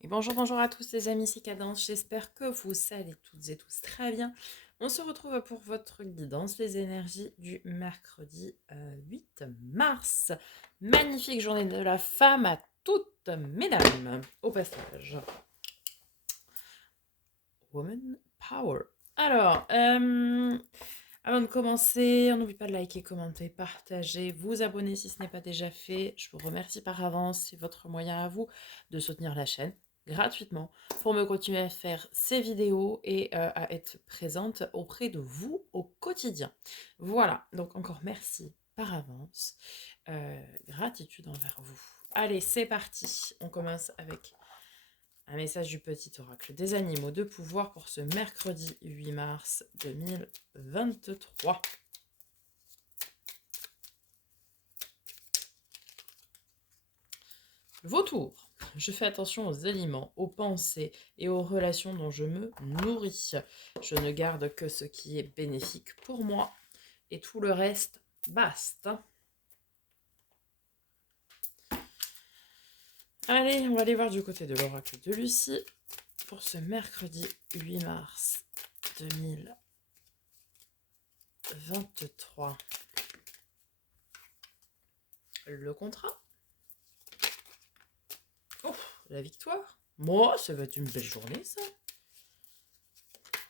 Et bonjour, bonjour à tous les amis, c'est Cadence. J'espère que vous allez toutes et tous très bien. On se retrouve pour votre guidance, les énergies du mercredi 8 mars. Magnifique journée de la femme à toutes mesdames. Au passage. Woman Power. Alors, avant de commencer, on n'oublie pas de liker, commenter, partager, vous abonner si ce n'est pas déjà fait. Je vous remercie par avance, c'est votre moyen à vous de soutenir la chaîne gratuitement pour me continuer à faire ces vidéos et à être présente auprès de vous au quotidien. Voilà, donc encore merci par avance. Gratitude envers vous. Allez, c'est parti. On commence avec un message du petit oracle des animaux de pouvoir pour ce mercredi 8 mars 2023. Vautour. Je fais attention aux aliments, aux pensées et aux relations dont je me nourris. Je ne garde que ce qui est bénéfique pour moi et tout le reste basta. Allez, on va aller voir du côté de l'oracle de Lucie pour ce mercredi 8 mars 2023. Le contrat. Oh, la victoire. Moi, ça va être une belle journée, ça.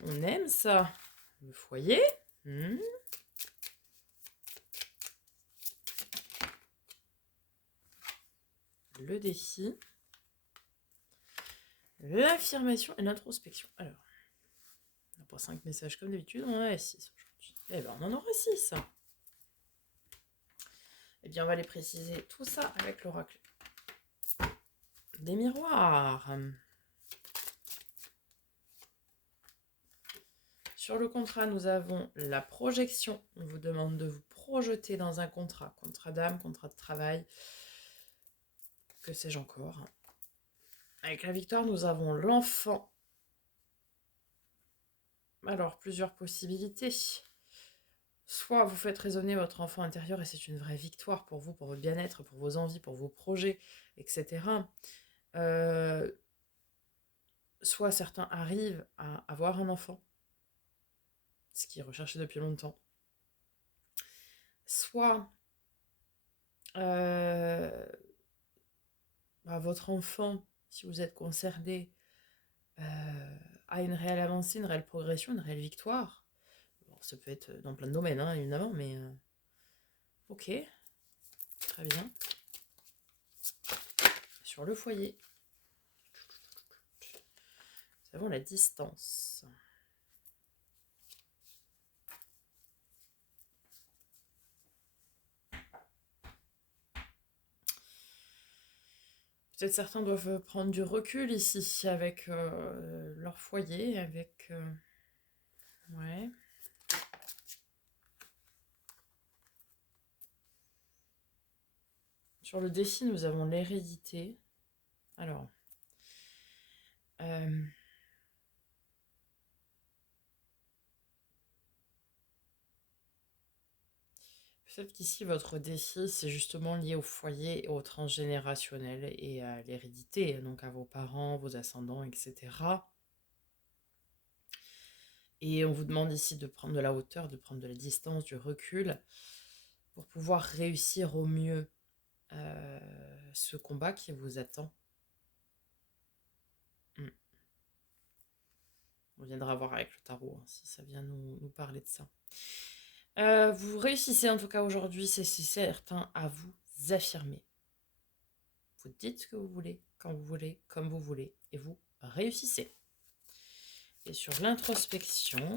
On aime ça. Le foyer. Le défi. L'affirmation et l'introspection. Alors, on n'a pas 5 messages comme d'habitude, on en a 6 aujourd'hui. Eh bien, on en aura 6. Eh bien, on va les préciser tout ça avec l'oracle des miroirs. Sur le contrat, nous avons la projection. On vous demande de vous projeter dans un contrat. Contrat d'âme, contrat de travail. Que sais-je encore. Avec la victoire, nous avons l'enfant. Alors, plusieurs possibilités. Soit vous faites résonner votre enfant intérieur et c'est une vraie victoire pour vous, pour votre bien-être, pour vos envies, pour vos projets, etc. Soit certains arrivent à avoir un enfant, ce qui est recherché depuis longtemps. Soit votre enfant, si vous êtes concerné, a une réelle avancée, une réelle progression, une réelle victoire. Bon, ça peut être dans plein de domaines, hein, évidemment, mais ok, très bien. Sur le foyer, nous avons la distance. Peut-être certains doivent prendre du recul ici avec leur foyer, avec... ouais. Sur le défi, nous avons l'hérédité. Alors, peut-être qu'ici, votre défi, c'est justement lié au foyer, au transgénérationnel et à l'hérédité, donc à vos parents, vos ascendants, etc. Et on vous demande ici de prendre de la hauteur, de prendre de la distance, du recul, pour pouvoir réussir au mieux ce combat qui vous attend. On viendra voir avec le tarot, hein, si ça vient nous parler de ça. Vous réussissez en tout cas aujourd'hui, c'est certain, à vous affirmer. Vous dites ce que vous voulez, quand vous voulez, comme vous voulez, et vous réussissez. Et sur l'introspection...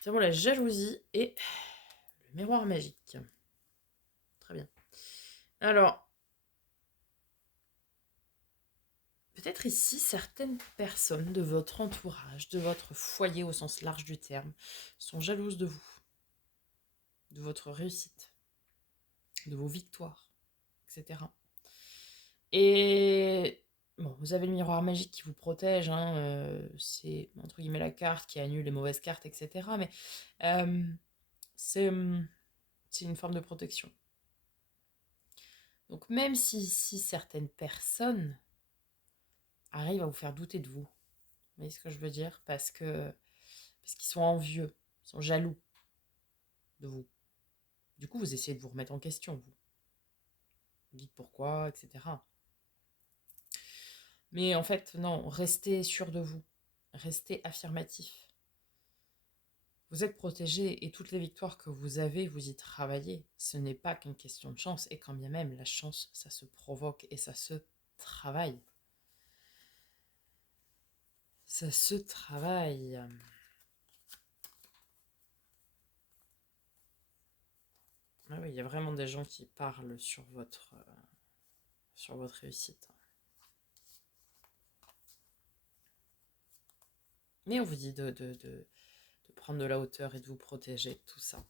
nous avons la jalousie et le miroir magique. Très bien. Alors, peut-être ici, certaines personnes de votre entourage, de votre foyer au sens large du terme, sont jalouses de vous, de votre réussite, de vos victoires, etc. Et Bon, vous avez le miroir magique qui vous protège, hein, c'est entre guillemets la carte qui annule les mauvaises cartes, etc. Mais euh, c'est c'est une forme de protection. Donc même si certaines personnes arrivent à vous faire douter de vous, vous voyez ce que je veux dire? Parce qu'ils sont envieux, ils sont jaloux de vous. Du coup, vous essayez de vous remettre en question, vous. Vous dites pourquoi, etc. Mais en fait, non, restez sûr de vous. Restez affirmatif. Vous êtes protégé et toutes les victoires que vous avez, vous y travaillez. Ce n'est pas qu'une question de chance. Et quand bien même, la chance, ça se provoque et ça se travaille. Ça se travaille. Ah oui, il y a vraiment des gens qui parlent sur votre réussite. Mais on vous dit de prendre de la hauteur et de vous protéger de tout ça.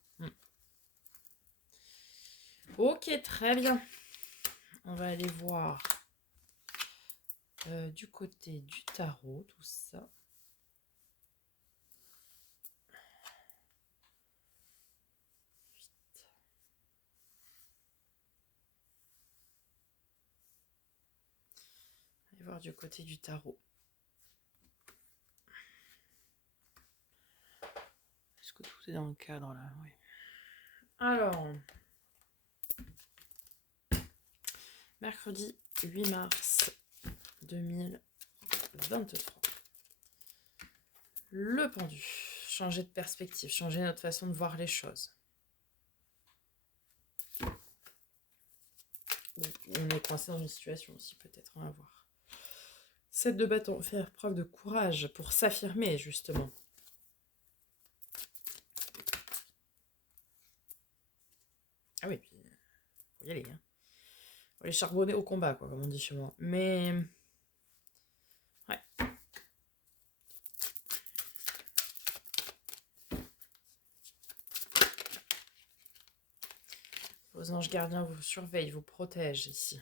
Ok, très bien. On va aller voir du côté du tarot, tout ça. On va aller voir du côté du tarot. Est-ce que tout est dans le cadre là? Oui. Alors, mercredi 8 mars 2023. Le pendu. Changer de perspective, changer notre façon de voir les choses. On est coincé dans une situation aussi, peut-être, on va voir. 7 de bâton, faire preuve de courage pour s'affirmer, justement. Ah oui, puis faut y aller. Hein. Faut aller charbonner au combat, quoi, comme on dit chez moi. Mais... ouais. Vos anges gardiens vous surveillent, vous protègent ici.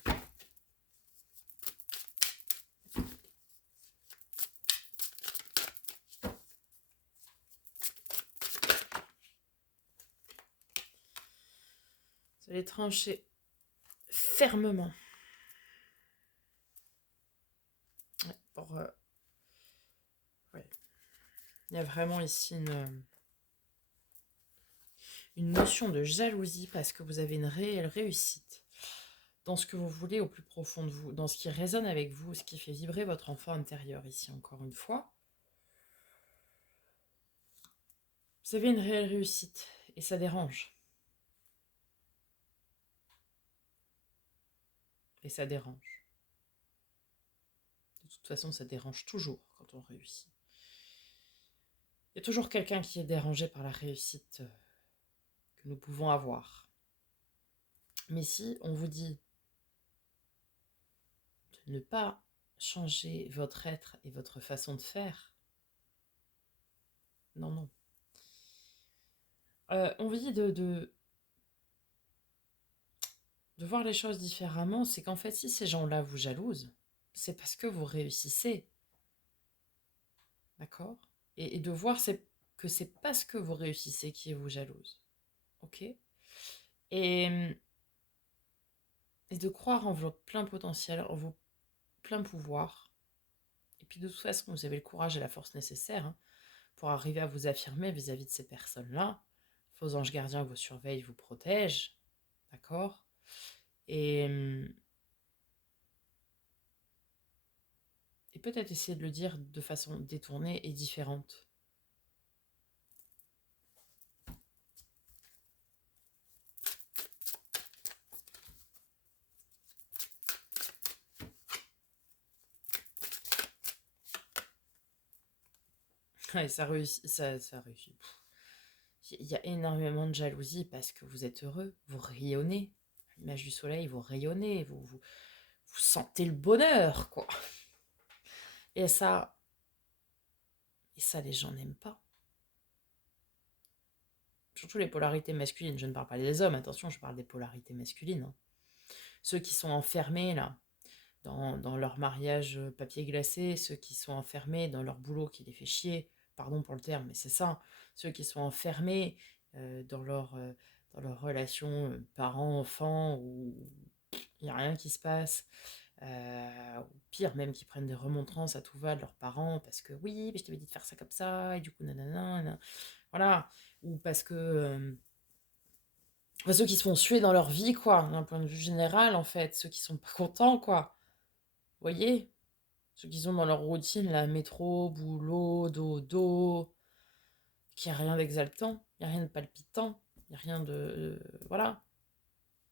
Vous allez trancher fermement. Ouais, ouais. Il y a vraiment ici une notion de jalousie parce que vous avez une réelle réussite dans ce que vous voulez au plus profond de vous, dans ce qui résonne avec vous, ce qui fait vibrer votre enfant intérieur ici, encore une fois. Vous avez une réelle réussite et ça dérange. Et ça dérange. De toute façon, ça dérange toujours quand on réussit. Il y a toujours quelqu'un qui est dérangé par la réussite que nous pouvons avoir. Mais si on vous dit de ne pas changer votre être et votre façon de faire, non, non. On vous dit de voir les choses différemment, c'est qu'en fait, si ces gens-là vous jalousent, c'est parce que vous réussissez. D'accord? Et de voir que c'est parce que vous réussissez qui vous jalouse. Ok? Et de croire en votre plein potentiel, en vos pleins pouvoirs. Et puis de toute façon, vous avez le courage et la force nécessaire hein, pour arriver à vous affirmer vis-à-vis de ces personnes-là. Vos anges gardiens vous surveillent, vous protègent. D'accord? Et peut-être essayer de le dire de façon détournée et différente. Ouais, ça réussit, ça réussit. Il y a énormément de jalousie parce que vous êtes heureux, vous rayonnez. L'image du soleil, vous rayonnez, vous sentez le bonheur, quoi. Et ça, les gens n'aiment pas. Surtout les polarités masculines. Je ne parle pas des hommes, attention, je parle des polarités masculines. Hein. Ceux qui sont enfermés, là, dans leur mariage papier glacé, ceux qui sont enfermés dans leur boulot qui les fait chier, pardon pour le terme, mais c'est ça, ceux qui sont enfermés dans leur relation parents-enfants où il n'y a rien qui se passe, ou pire même qui prennent des remontrances à tout va de leurs parents parce que oui, mais je t'avais dit de faire ça comme ça, et du coup nanana, nanana. Voilà, ou parce que enfin, ceux qui se font suer dans leur vie, quoi, d'un point de vue général, en fait, ceux qui sont pas contents, quoi. Vous voyez? Ceux qui sont dans leur routine, là, métro, boulot, dodo, qu'il n'y a rien d'exaltant, il n'y a rien de palpitant, il n'y a rien de... voilà.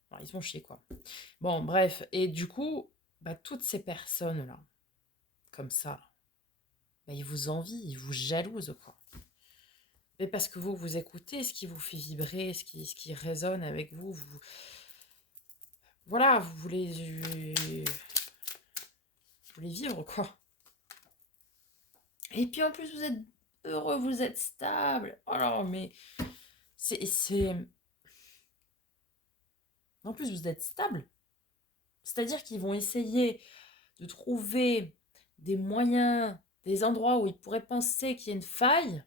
Alors, ils sont chier, quoi. Bon, bref. Et du coup, bah, toutes ces personnes-là, comme ça, bah, ils vous envient, ils vous jalousent, quoi. Mais parce que vous écoutez ce qui vous fait vibrer, ce qui résonne avec vous, voilà, vous voulez vivre, quoi. Et puis en plus, vous êtes heureux, vous êtes stable. Alors, mais c'est... En plus, vous êtes stable. C'est-à-dire qu'ils vont essayer de trouver des moyens, des endroits où ils pourraient penser qu'il y a une faille.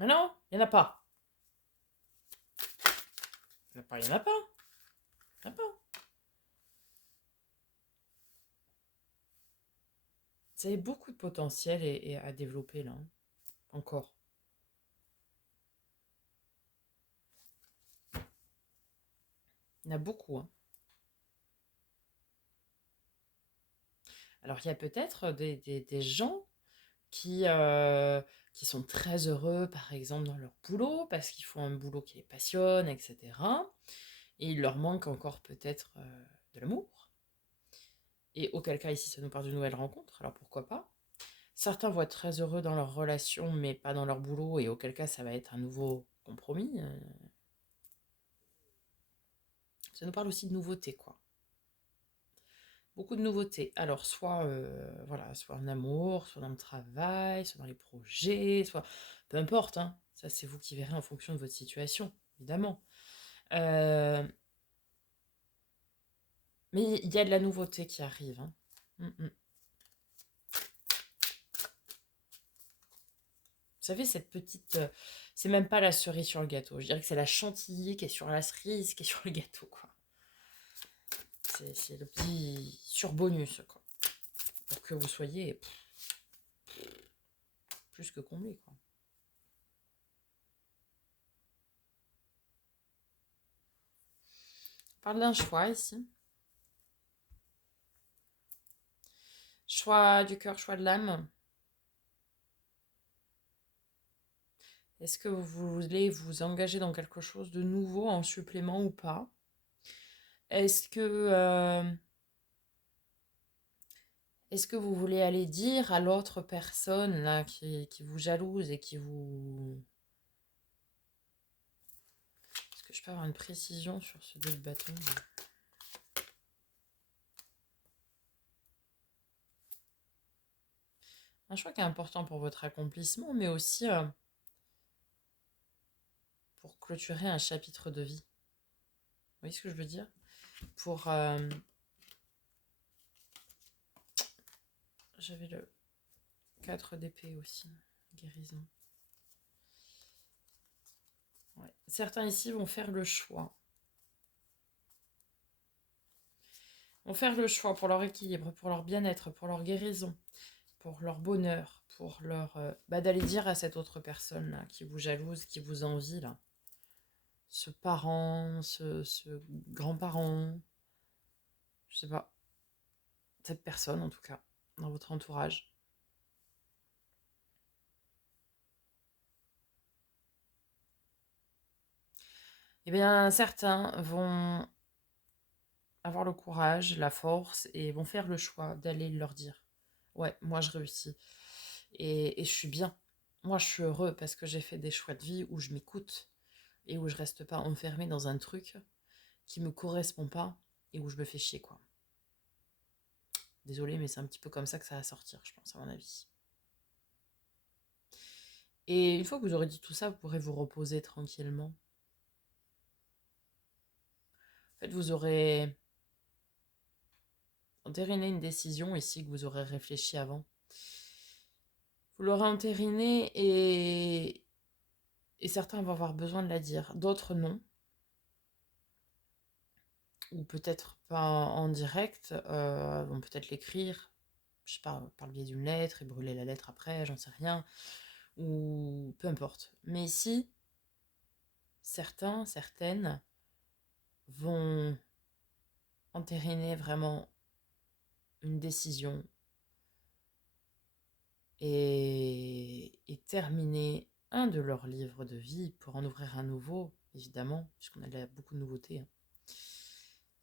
Mais non, il n'y en a pas. Il n'y en a pas, il n'y en a pas. Il n'y en a pas. Vous avez beaucoup de potentiel et à développer là. Hein. Encore. Il y en a beaucoup. Hein. Alors, il y a peut-être des gens qui sont très heureux, par exemple, dans leur boulot, parce qu'ils font un boulot qui les passionne, etc. Et il leur manque encore peut-être de l'amour. Et auquel cas, ici, ça nous parle de nouvelles rencontres, alors pourquoi pas. Certains vont être très heureux dans leur relation, mais pas dans leur boulot, et auquel cas, ça va être un nouveau compromis. Ça nous parle aussi de nouveautés, quoi. Beaucoup de nouveautés. Alors, soit, voilà, soit en amour, soit dans le travail, soit dans les projets, soit... Peu importe, hein. Ça, c'est vous qui verrez en fonction de votre situation, évidemment. Euh, Mais il y a de la nouveauté qui arrive. Hein. Mm, mm. Vous savez, cette petite... c'est même pas la cerise sur le gâteau. Je dirais que c'est la chantilly qui est sur la cerise, qui est sur le gâteau, quoi. C'est le petit surbonus, quoi. Pour que vous soyez plus que comblé, quoi. On parle d'un choix ici. Choix du cœur, choix de l'âme. Est-ce que vous voulez vous engager dans quelque chose de nouveau en supplément ou pas? Est-ce que, est-ce que vous voulez aller dire à l'autre personne là qui vous jalouse et qui vous... Est-ce que je peux avoir une précision sur ce dé de bâton là? Un choix qui est important pour votre accomplissement, mais aussi pour clôturer un chapitre de vie. Vous voyez ce que je veux dire? Pour... J'avais le 4 d'épée aussi, guérison. Ouais. Certains ici vont faire le choix. Vont faire le choix pour leur équilibre, pour leur bien-être, pour leur guérison, pour leur bonheur, pour leur... d'aller dire à cette autre personne là, qui vous jalouse, qui vous envie, là, ce parent, ce grand-parent, je sais pas, cette personne en tout cas, dans votre entourage. Eh bien, certains vont avoir le courage, la force, et vont faire le choix d'aller leur dire, ouais, moi je réussis, et je suis bien. Moi je suis heureux parce que j'ai fait des choix de vie où je m'écoute, et où je reste pas enfermée dans un truc qui me correspond pas, et où je me fais chier, quoi. Désolée, mais c'est un petit peu comme ça que ça va sortir, je pense, à mon avis. Et une fois que vous aurez dit tout ça, vous pourrez vous reposer tranquillement. En fait, vous aurez entériner une décision ici que vous aurez réfléchi avant. Vous l'aurez entérinée et certains vont avoir besoin de la dire, d'autres non. Ou peut-être pas en direct, vont peut-être l'écrire, je sais pas, par le biais d'une lettre et brûler la lettre après, j'en sais rien, ou peu importe. Mais ici, certains, certaines vont entériner vraiment une décision et terminer un de leurs livres de vie pour en ouvrir un nouveau, évidemment, puisqu'on a là beaucoup de nouveautés, hein.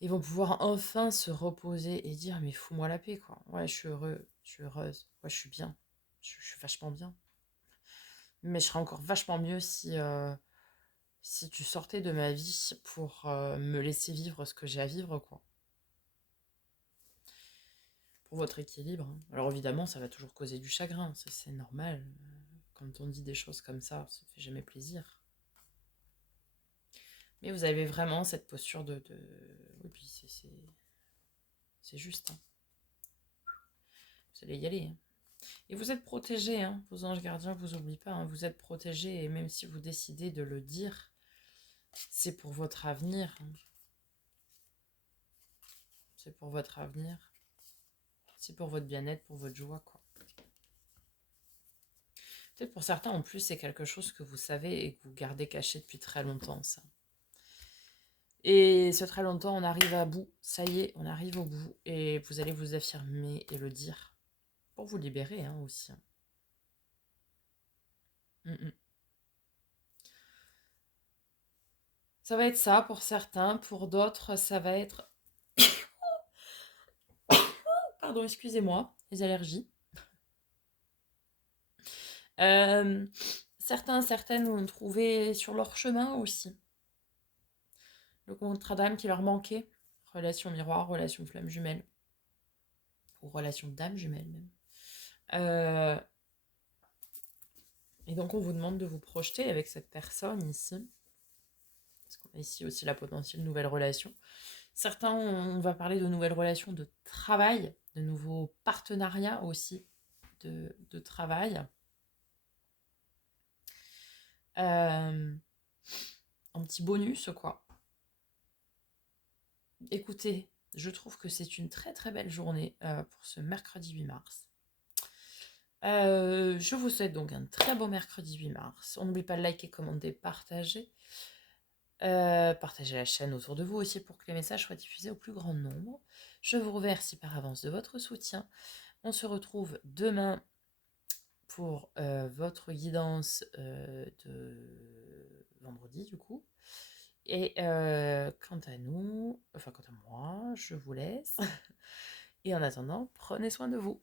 Ils vont pouvoir enfin se reposer et dire mais fous-moi la paix, quoi. Ouais, je suis heureux, je suis heureuse, ouais, je suis bien, je suis vachement bien. Mais je serais encore vachement mieux si tu sortais de ma vie pour me laisser vivre ce que j'ai à vivre, quoi. Pour votre équilibre, hein. Alors évidemment, ça va toujours causer du chagrin, ça c'est normal. Quand on dit des choses comme ça fait jamais plaisir. Mais vous avez vraiment cette posture de... Oui, puis c'est juste, hein. Vous allez y aller, hein. Et vous êtes protégés, hein. Vos anges gardiens vous oublient pas, hein. Vous êtes protégés, et même si vous décidez de le dire, c'est pour votre avenir, hein. C'est pour votre avenir. C'est pour votre bien-être, pour votre joie, quoi. Peut-être pour certains, en plus, c'est quelque chose que vous savez et que vous gardez caché depuis très longtemps, ça. Et ce très longtemps, on arrive à bout. Ça y est, on arrive au bout. Et vous allez vous affirmer et le dire. Pour vous libérer, hein, aussi, hein. Mm, mm. Ça va être ça pour certains. Pour d'autres, ça va être... Pardon, excusez-moi, les allergies. Euh, certains, certaines vont trouver sur leur chemin aussi le contrat d'âme qui leur manquait. Relation miroir, relation flamme jumelle. Ou relation d'âme jumelle même. Et donc on vous demande de vous projeter avec cette personne ici. Parce qu'on a ici aussi la potentielle nouvelle relation. Certains, on va parler de nouvelles relations de travail, de nouveaux partenariats aussi de travail. Un petit bonus, quoi. Écoutez, je trouve que c'est une très très belle journée pour ce mercredi 8 mars. Je vous souhaite donc un très beau mercredi 8 mars. On n'oublie pas de liker, commenter, partager. Partagez la chaîne autour de vous aussi pour que les messages soient diffusés au plus grand nombre. Je vous remercie par avance de votre soutien. On se retrouve demain pour votre guidance de vendredi du coup. Et quant à nous, enfin quant à moi, je vous laisse. Et en attendant, prenez soin de vous.